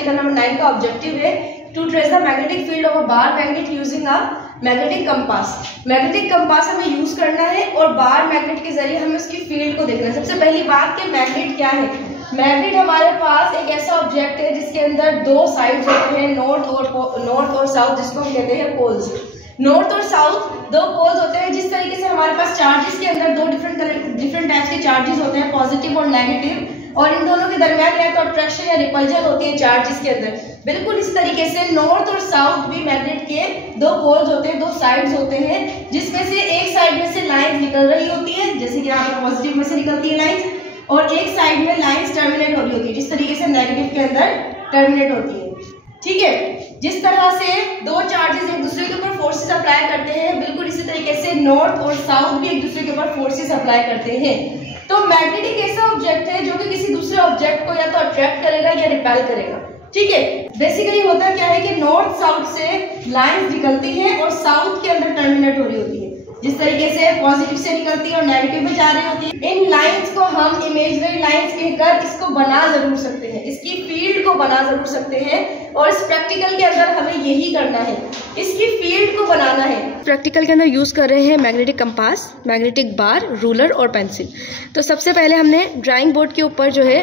Practical number 9 का objective है to trace the magnetic field of a bar magnet using a magnetic compass. Magnetic compass हमें use करना है और bar magnet के जरिए हमें उसकी फील्ड को देखना है। सबसे पहली बात कि मैग्नेट क्या है। मैग्नेट हमारे पास एक ऐसा ऑब्जेक्ट है जिसके अंदर दो साइड्स होते हैं, नॉर्थ और साउथ, जिसको हम कहते हैं पोल्स। नॉर्थ और साउथ दो पोल्स होते हैं। जिस तरीके से हमारे पास चार्जेस के अंदर दो डिफरेंट टाइप्स के चार्जेस होते हैं, पॉजिटिव और नेगेटिव, और इन दोनों के दरमियान या तो अट्रैक्शन या रिपल्जन होती है चार्जेस के अंदर। बिल्कुल इस तरीके से नॉर्थ और साउथ भी मैग्नेट के दो पोल्स होते हैं, दो साइड्स होते हैं, जिसमें से एक साइड में से लाइंस निकल रही होती है, जैसे कि यहाँ पर पॉजिटिव में से निकलती है लाइंस, और एक साइड में लाइंस टर्मिनेट हो रही होती है, जिस तरीके से नेगेटिव के अंदर टर्मिनेट होती है। ठीक है, जिस तरह से दो चार्जेस एक दूसरे के ऊपर फोर्सेस अप्लाई करते हैं, बिल्कुल इसी तरीके से नॉर्थ और साउथ भी एक दूसरे के ऊपर फोर्सेस अप्लाई करते हैं। तो मैग्नेट एक ऐसा ऑब्जेक्ट है जो कि किसी दूसरे ऑब्जेक्ट को या तो अट्रैक्ट करेगा या रिपेल करेगा। ठीक है, बेसिकली होता क्या है कि नॉर्थ साउथ से लाइंस निकलती है और साउथ के अंदर टर्मिनेट हो रही होती है, जिस तरीके से पॉजिटिव से निकलती है और नेगेटिव में जा रही होती है। इन लाइंस को हम इमेजिनरी लाइंस कहकर इसको बना जरूर सकते हैं, इसकी फील्ड को बना जरूर सकते हैं, और इस प्रैक्टिकल के अंदर हमें यही करना है, इसकी फील्ड को बनाना है। प्रैक्टिकल के अंदर यूज कर रहे हैं मैग्नेटिक कंपास, मैग्नेटिक बार, रूलर और पेंसिल। तो सबसे पहले हमने ड्राइंग बोर्ड के ऊपर जो है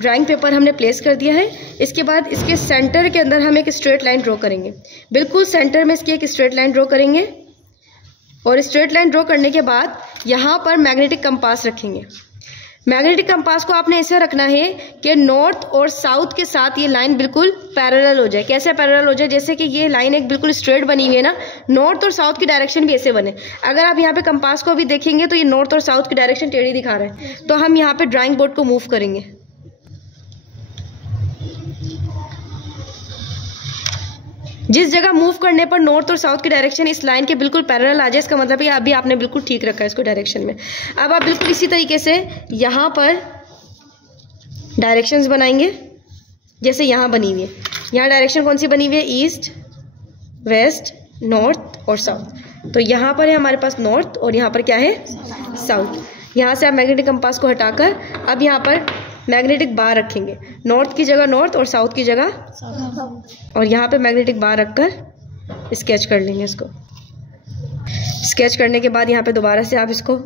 ड्राइंग पेपर हमने प्लेस कर दिया है। इसके बाद इसके सेंटर के अंदर हम एक स्ट्रेट लाइन ड्रॉ करेंगे। बिल्कुल सेंटर में इसकी एक स्ट्रेट लाइन ड्रॉ करेंगे, और स्ट्रेट लाइन ड्रॉ करने के बाद यहाँ पर मैग्नेटिक कंपास रखेंगे। मैग्नेटिक कंपास को आपने ऐसे रखना है कि नॉर्थ और साउथ के साथ ये लाइन बिल्कुल पैरेलल हो जाए। कैसे पैरेलल हो जाए, जैसे कि ये लाइन एक बिल्कुल स्ट्रेट बनी हुई है ना, नॉर्थ और साउथ की डायरेक्शन भी ऐसे बने। अगर आप यहाँ पे कंपास को भी देखेंगे तो ये नॉर्थ और साउथ की डायरेक्शन टेढ़ी दिखा रहा है, तो हम यहाँ पे ड्राइंग बोर्ड को मूव करेंगे। जिस जगह मूव करने पर नॉर्थ और साउथ की डायरेक्शन इस लाइन के बिल्कुल पैरेलल आ जाए, इसका मतलब है अभी आपने बिल्कुल ठीक रखा है इसको डायरेक्शन में। अब आप बिल्कुल इसी तरीके से यहाँ पर डायरेक्शंस बनाएंगे, जैसे यहाँ बनी हुई है। यहाँ डायरेक्शन कौन सी बनी हुई है, ईस्ट, वेस्ट, नॉर्थ और साउथ। तो यहाँ पर है हमारे पास नॉर्थ और यहाँ पर क्या है, साउथ। यहाँ से आप मैग्नेटिक कंपास को हटाकर अब यहाँ पर मैग्नेटिक बार रखेंगे, नॉर्थ की जगह नॉर्थ और साउथ की जगह साउथ, और यहाँ पे मैग्नेटिक बार रखकर स्केच कर लेंगे इसको। स्केच करने के बाद यहाँ पे दोबारा से आप इसको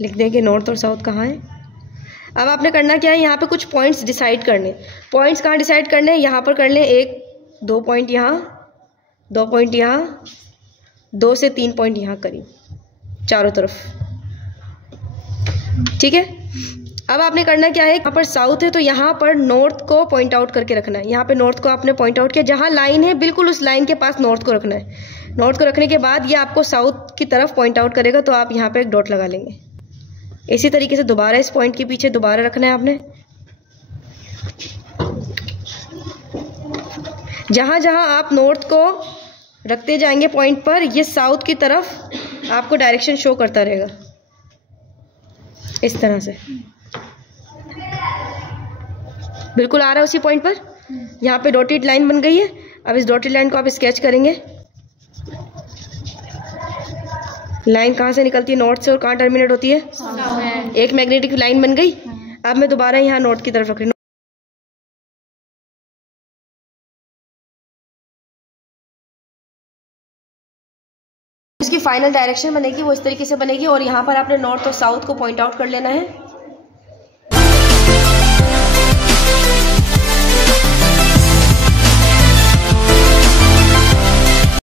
लिख देंगे नॉर्थ और साउथ कहाँ है। अब आपने करना क्या है, यहाँ पे कुछ पॉइंट्स डिसाइड करने। पॉइंट्स कहाँ डिसाइड करने हैं, यहाँ पर कर लें 1-2 पॉइंट यहाँ, 2 पॉइंट यहाँ, 2 से 3 पॉइंट यहाँ करीब चारों तरफ। ठीक है, अब आपने करना क्या है, यहाँ पर साउथ है तो यहाँ पर नॉर्थ को पॉइंट आउट करके रखना है। यहाँ पे नॉर्थ को आपने पॉइंट आउट किया, जहाँ लाइन है बिल्कुल उस लाइन के पास नॉर्थ को रखना है। नॉर्थ को रखने के बाद ये आपको साउथ की तरफ पॉइंट आउट करेगा, तो आप यहाँ पे एक डॉट लगा लेंगे। इसी तरीके से दोबारा इस पॉइंट के पीछे दोबारा रखना है आपने। जहाँ जहाँ आप नॉर्थ को रखते जाएंगे पॉइंट पर, ये साउथ की तरफ आपको डायरेक्शन शो करता रहेगा इस तरह से। बिल्कुल आ रहा है उसी पॉइंट पर। यहाँ पे डॉटेड लाइन बन गई है। अब इस डॉटेड लाइन को आप स्केच करेंगे। लाइन कहाँ से निकलती है, नॉर्थ से, और कहाँ टर्मिनेट होती है, एक मैग्नेटिक लाइन बन गई। अब मैं दोबारा यहाँ नॉर्थ की तरफ रख रही हूँ। इसकी फाइनल डायरेक्शन बनेगी वो इस तरीके से बनेगी, और यहाँ पर आपने नॉर्थ और साउथ को पॉइंट आउट कर लेना है।